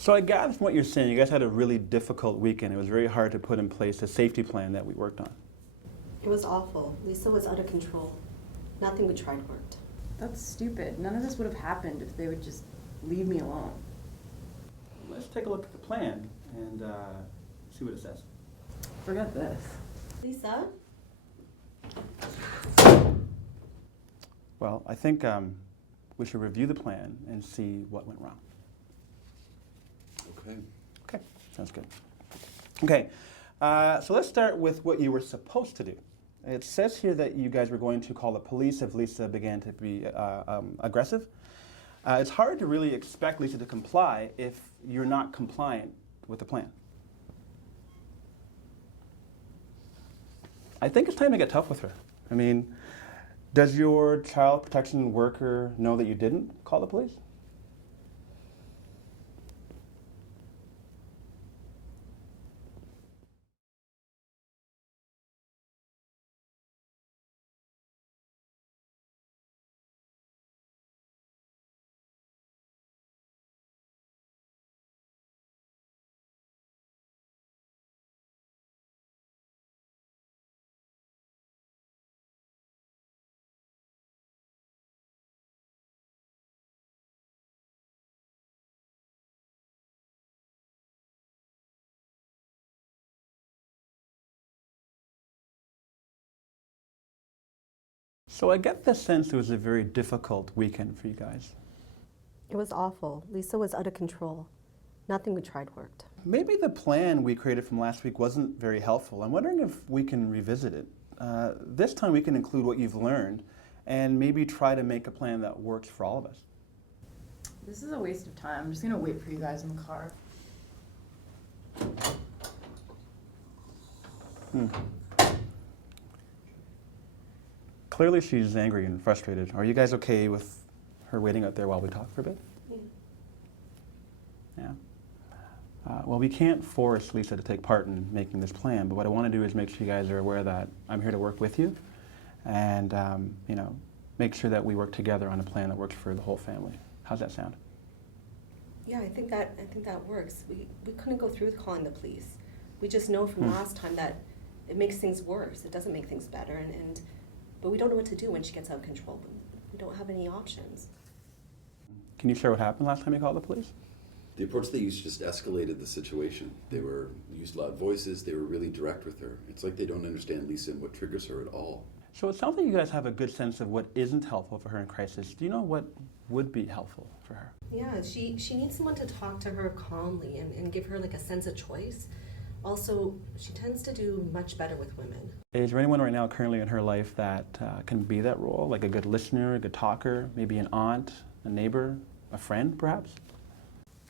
So I gather from what you're saying, you guys had a really difficult weekend. It was very hard to put in place a safety plan that we worked on. It was awful. Lisa was out of control. Nothing we tried worked. That's stupid. None of this would have happened if they would just leave me alone. Let's take a look at the plan and see what it says. Forget this. Lisa? Well, I think we should review the plan and see what went wrong. Okay. Okay, sounds good. Okay, so let's start with what you were supposed to do. It says here that you guys were going to call the police if Lisa began to be aggressive. It's hard to really expect Lisa to comply if you're not compliant with the plan. I think it's time to get tough with her. I mean, does your child protection worker know that you didn't call the police? So I get the sense it was a very difficult weekend for you guys. It was awful. Lisa was out of control. Nothing we tried worked. Maybe the plan we created from last week wasn't very helpful. I'm wondering if we can revisit it. This time we can include what you've learned and maybe try to make a plan that works for all of us. This is a waste of time. I'm just gonna wait for you guys in the car. Clearly she's angry and frustrated. Are you guys okay with her waiting out there while we talk for a bit? Yeah. Well, we can't force Lisa to take part in making this plan, but what I want to do is make sure you guys are aware that I'm here to work with you and, you know, make sure that we work together on a plan that works for the whole family. How's that sound? Yeah, I think that works. We couldn't go through with calling the police. We just know from last time that it makes things worse. It doesn't make things better, but we don't know what to do when she gets out of control. We don't have any options. Can you share what happened last time you called the police? The approach they used just escalated the situation. They used loud voices. They were really direct with her. It's like they don't understand Lisa and what triggers her at all. So it sounds like you guys have a good sense of what isn't helpful for her in crisis. Do you know what would be helpful for her? Yeah, she needs someone to talk to her calmly and give her like a sense of choice. Also, she tends to do much better with women. Is there anyone right now currently in her life that can be that role? Like a good listener, a good talker, maybe an aunt, a neighbor, a friend perhaps?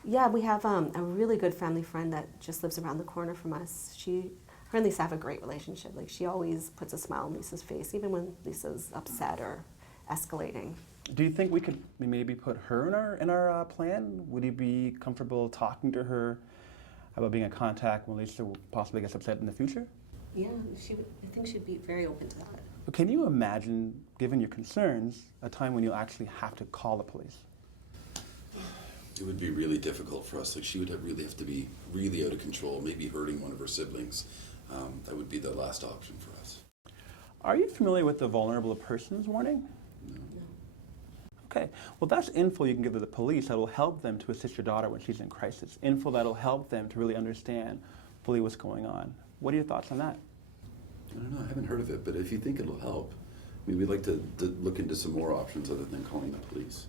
Yeah, we have a really good family friend that just lives around the corner from us. Her and Lisa have a great relationship. Like, she always puts a smile on Lisa's face, even when Lisa's upset or escalating. Do you think we could maybe put her in our plan? Would you be comfortable talking to her about being a contact when Lisa possibly gets upset in the future? Yeah, I think she'd be very open to that. But can you imagine, given your concerns, a time when you'll actually have to call the police? It would be really difficult for us. Like, she would really have to be really out of control, maybe hurting one of her siblings. That would be the last option for us. Are you familiar with the vulnerable persons warning? No. Okay, well that's info you can give to the police that will help them to assist your daughter when she's in crisis. Info that will help them to really understand fully what's going on. What are your thoughts on that? I don't know. I haven't heard of it, but if you think it'll help, I mean, we'd like to look into some more options other than calling the police.